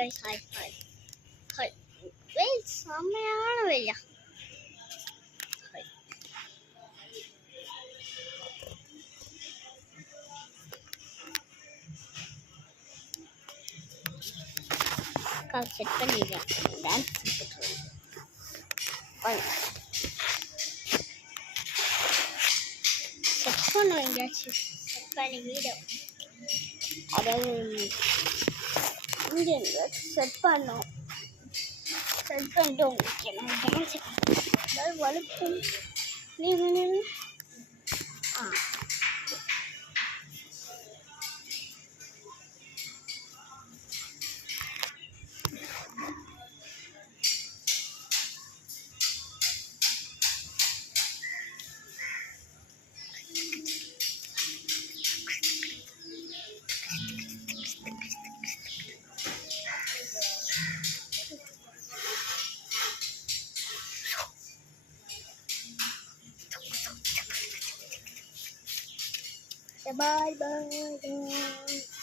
guys, hi. Wait, செம்மையான வெயிலா. Set பண்ணிடுறேன். டான்ஸ் செட் பண்ணுவோம் எங்கேயாச்சும். செட் பண்ணி வீடு அதாவது இங்கே செட் பண்ணோம். செட் பண்ணிட்டு உங்களுக்கு நான் டான்ஸ் அதாவது வலுக்கும் நீங்கள் bye bye.